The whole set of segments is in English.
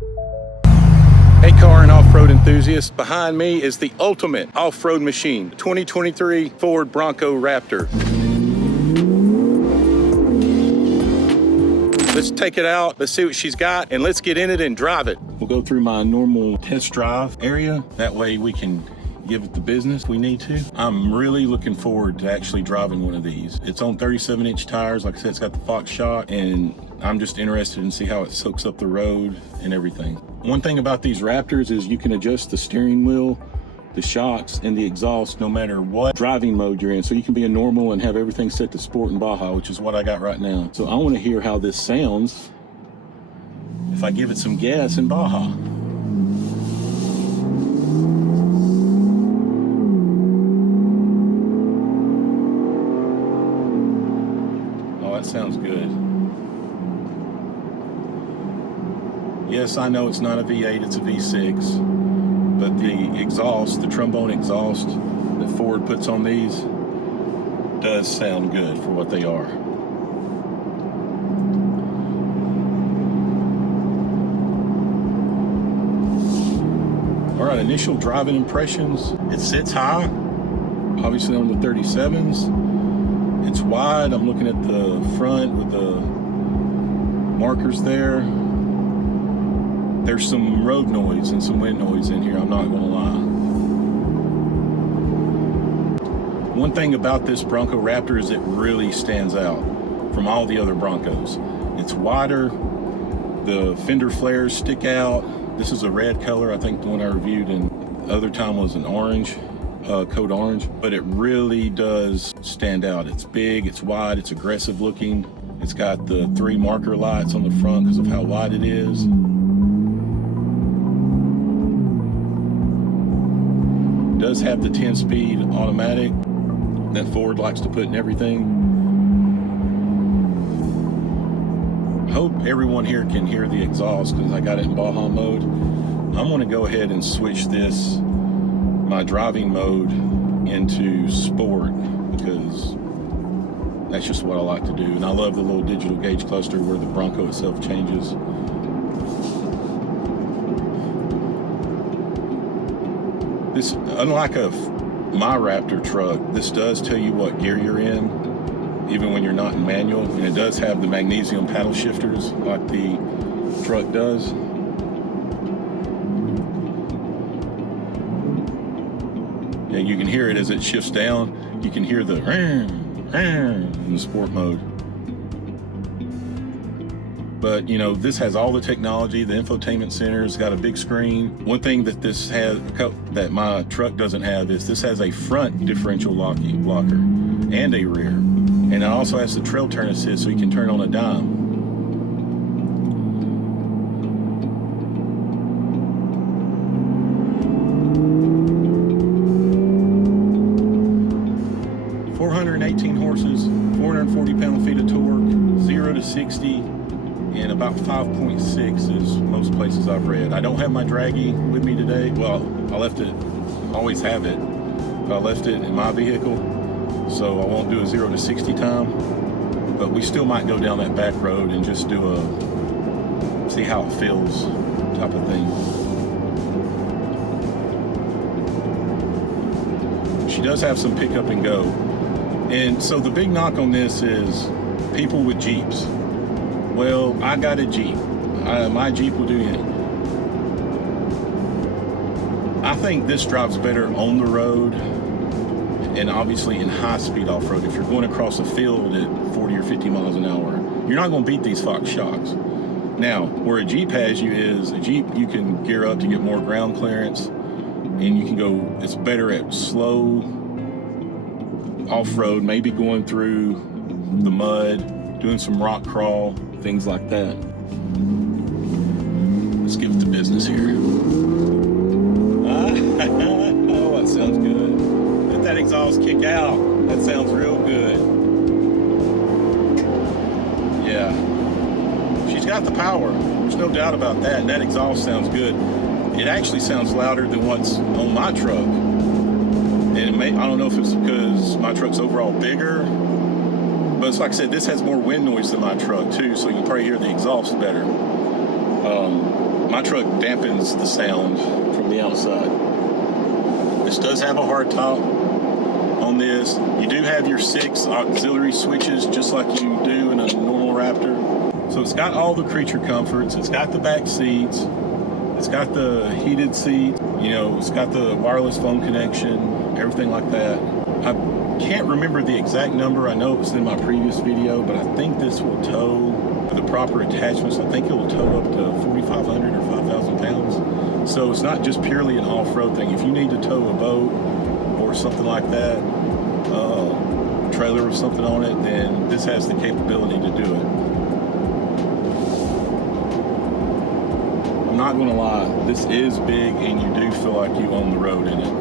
Hey car and off-road enthusiasts, behind me is the ultimate off-road machine, 2023 Ford Bronco Raptor. Let's take it out, let's see what she's got, and let's get in it and drive it. We'll go through my normal test drive area, that way we can give it the business we need to. I'm really looking forward to actually driving one of these. It's on 37-inch tires, like I said, it's got the Fox shock, and I'm just interested in see how it soaks up the road and everything. One thing about these Raptors is you can adjust the steering wheel, the shocks, and the exhaust no matter what driving mode you're in. So you can be a normal and have everything set to sport and baja, which is what I got right now. So I want to hear how this sounds if I give it some gas in baja. Oh, that sounds good. Yes, I know it's not a V8, it's a V6, but the exhaust, the trombone exhaust that Ford puts on these does sound good for what they are. All right, initial driving impressions. It sits high, obviously on the 37s. It's wide. I'm looking at the front with the markers there. There's some road noise and some wind noise in here, I'm not gonna lie. One thing about this Bronco Raptor is it really stands out from all the other Broncos. It's wider, the fender flares stick out. This is a red color, I think the one I reviewed and the other time was an orange, code orange, but it really does stand out. It's big, it's wide, it's aggressive looking. It's got the 3 marker lights on the front because of how wide it is. Does have the 10-speed automatic that Ford likes to put in everything. I hope everyone here can hear the exhaust because I got it in baja mode. I'm going to go ahead and switch this, my driving mode, into sport because that's just what I like to do. And I love the little digital gauge cluster where the Bronco itself changes. This, unlike my Raptor truck, this does tell you what gear you're in, even when you're not in manual. And it does have the magnesium paddle shifters like the truck does. Yeah, you can hear it as it shifts down. You can hear the in the sport mode. But you know, this has all the technology. The infotainment center's got a big screen. One thing that this has that my truck doesn't have is this has a front differential blocker and a rear. And it also has the trail turn assist so you can turn on a dime. Horses, 440 pound-feet of torque, 0 to 60 in about 5.6 is most places I've read. I don't have my draggy with me today. Well, I left it, I always have it, but I left it in my vehicle, so I won't do a 0 to 60 time. But we still might go down that back road and just do a see how it feels type of thing. She does have some pick up and go. And so the big knock on this is people with Jeeps. Well, I got a Jeep. My Jeep will do anything. I think this drives better on the road and obviously in high-speed off-road. If you're going across a field at 40 or 50 miles an hour, you're not going to beat these Fox shocks. Now, where a Jeep has you is, a Jeep you can gear up to get more ground clearance, and you can go, it's better at slow off-road, maybe going through the mud, doing some rock crawl, things like that. Let's give it the business here. Oh, that sounds good. Let that exhaust kick out. That sounds real good. Yeah. She's got the power. There's no doubt about that. That exhaust sounds good. It actually sounds louder than what's on my truck. And I don't know if it's because my truck's overall bigger, but it's like I said, this has more wind noise than my truck too, so you can probably hear the exhaust better. my truck dampens the sound from the outside. This does have a hard top on this. You do have your 6 auxiliary switches just like you do in a normal Raptor. So it's got all the creature comforts. It's got the back seats. It's got the heated seats. You know, it's got the wireless phone connection, everything like that. I can't remember the exact number. I know it was in my previous video, but I think this will tow with the proper attachments. I think it will tow up to 4,500 or 5,000 pounds. So it's not just purely an off-road thing. If you need to tow a boat or something like that, trailer or something on it, then this has the capability to do it. I'm not gonna lie, this is big and you do feel like you own the road in it.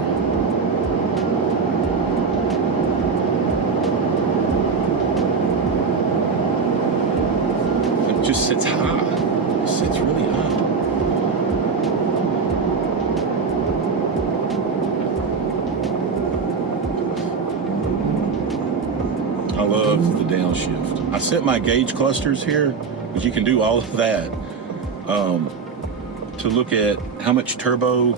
It just sits high. It sits really high. I love the downshift. I set my gauge clusters here, but you can do all of that to look at how much turbo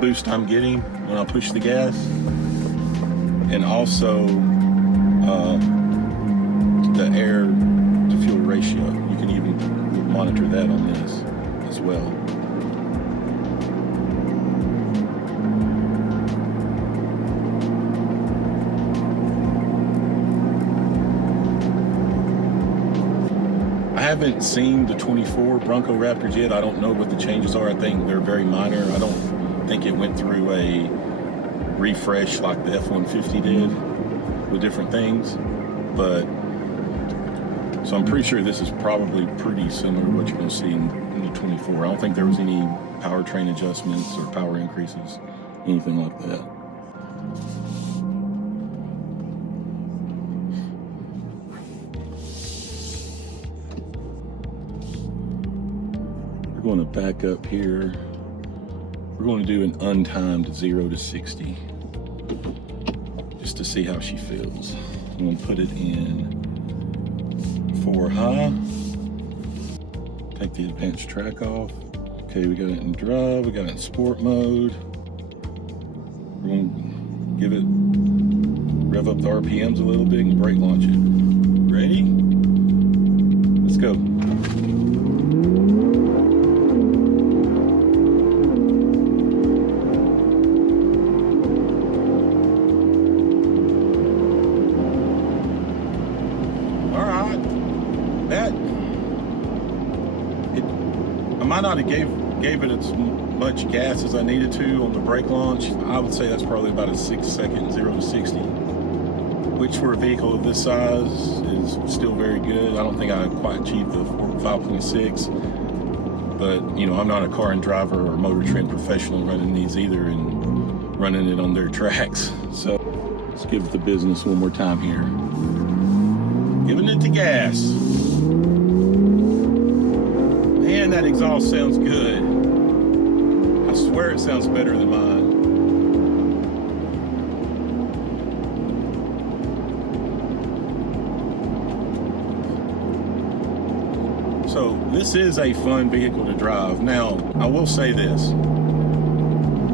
boost I'm getting when I push the gas, and also the air to fuel ratio. You can even monitor that on this as well. I haven't seen the 24 Bronco Raptors yet. I don't know what the changes are. I think they're very minor. I don't think it went through a refresh like the F-150 did with different things. But, so I'm pretty sure this is probably pretty similar to what you're gonna see in the 24. I don't think there was any powertrain adjustments or power increases, anything like that. We're going to back up here. We're going to do an untimed 0 to 60 just to see how she feels. I'm going to put it in 4 high. Take the advanced track off. Okay, we got it in drive. We got it in sport mode. We're going to give it, rev up the RPMs a little bit and brake launch it. Ready? Let's go. I might not have gave it as much gas as I needed to on the brake launch. I would say that's probably about a 6-second 0 to 60, which for a vehicle of this size is still very good. I don't think I quite achieved the 5.6, but you know, I'm not a car and driver or Motor Trend professional running these either and running it on their tracks. So let's give it the business one more time here. Giving it the gas. Man, that exhaust sounds good. I swear it sounds better than mine. So this is a fun vehicle to drive. Now, I will say this.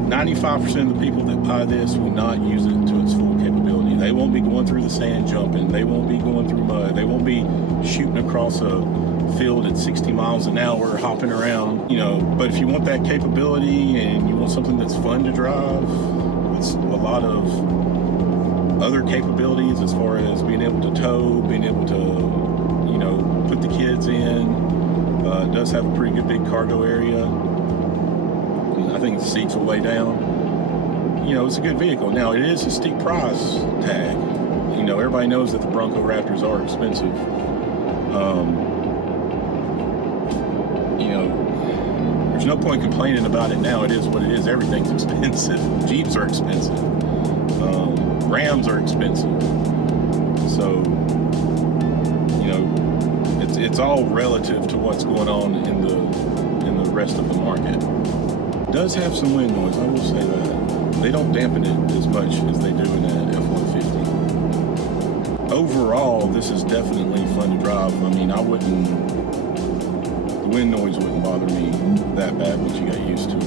95% of the people that buy this will not use it to its full capability. They won't be going through the sand jumping. They won't be going through mud. They won't be shooting across a field at 60 miles an hour, hopping around, you know. But if you want that capability and you want something that's fun to drive, it's a lot of other capabilities as far as being able to tow, being able to, you know, put the kids in. It does have a pretty good big cargo area. I think the seats will lay down. You know, it's a good vehicle. Now, it is a steep price tag. You know, everybody knows that the Bronco Raptors are expensive. You know, there's no point complaining about it now. It is what it is. Everything's expensive. Jeeps are expensive. Rams are expensive. So, you know, it's all relative to what's going on in the rest of the market. It does have some wind noise, I will say that. They don't dampen it as much as they do in that F-150. Overall, this is definitely fun to drive. I mean, the wind noise wouldn't bother me that bad once you got used to it.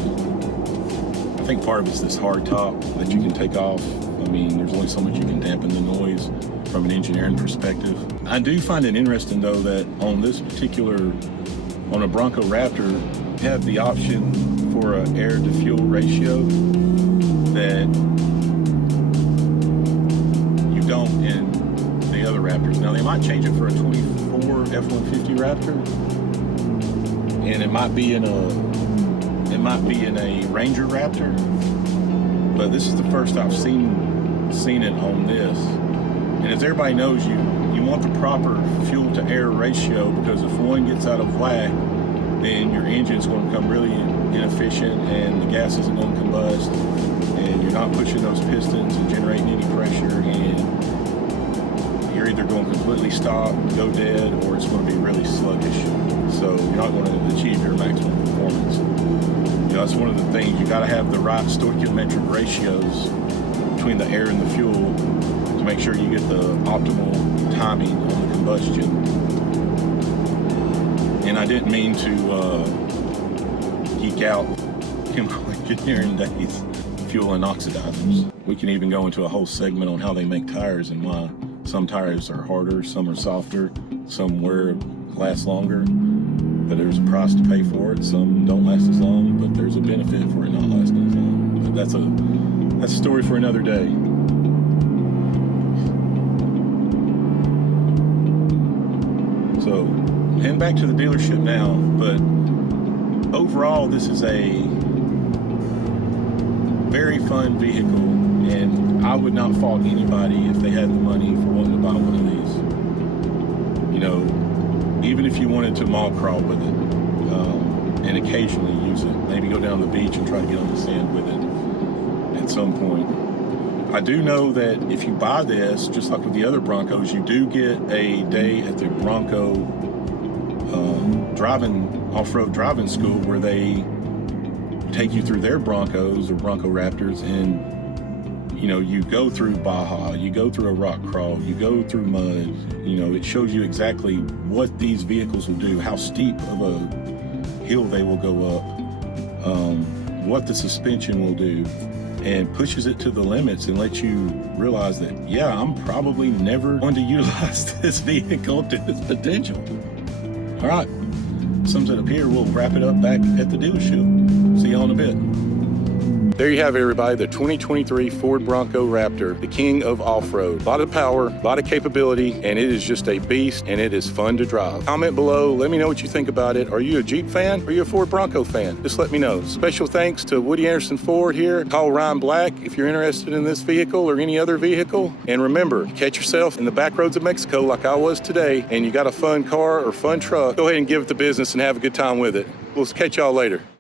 I think part of it's this hard top that you can take off. I mean, there's only so much you can dampen the noise from an engineering perspective. I do find it interesting though that on this particular, on a Bronco Raptor, you have the option for an air to fuel ratio that you don't in the other Raptors. Now they might change it for a 24 F-150 Raptor, and it might be in a Ranger Raptor, but this is the first I've seen it on this. And as everybody knows, you want the proper fuel to air ratio, because if one gets out of whack, then your engine's going to become really inefficient and the gas isn't going to combust, and you're not pushing those pistons and generating any pressure, and you're either going to completely stop, go dead, or it's going to be really sluggish. So you're not going to achieve your maximum performance. You know, that's one of the things. You got to have the right stoichiometric ratios between the air and the fuel to make sure you get the optimal timing on the combustion. And I didn't mean to geek out chemical engineering days, fuel and oxidizers. We can even go into a whole segment on how they make tires and why some tires are harder, some are softer, some last longer, but there's a price to pay for it. Some don't last as long, but there's a benefit for it not lasting as long. But that's a story for another day. So, heading back to the dealership now, but overall this is a very fun vehicle, and I would not fault anybody if they had the money for wanting to buy one of these. You know, even if you wanted to mall crawl with it, and occasionally use it, maybe go down the beach and try to get on the sand with it at some point. I do know that if you buy this, just like with the other Broncos, you do get a day at the Bronco off-road driving school where they take you through their Broncos or Bronco Raptors, and you know, you go through Baja, you go through a rock crawl, you go through mud. You know, it shows you exactly what these vehicles will do, how steep of a hill they will go up, what the suspension will do, and pushes it to the limits and lets you realize that, yeah, I'm probably never going to utilize this vehicle to its potential. All right, sums it up here. We'll wrap it up back at the dealership. See y'all in a bit. There you have it, everybody, the 2023 Ford Bronco Raptor, the king of off-road. A lot of power, a lot of capability, and it is just a beast, and it is fun to drive. Comment below, let me know what you think about it. Are you a Jeep fan? Are you a Ford Bronco fan? Just let me know. Special thanks to Woody Anderson Ford here. Call Ryan Black if you're interested in this vehicle or any other vehicle. And remember, catch yourself in the back roads of Mexico like I was today, and you got a fun car or fun truck, go ahead and give it the business and have a good time with it. We'll catch y'all later.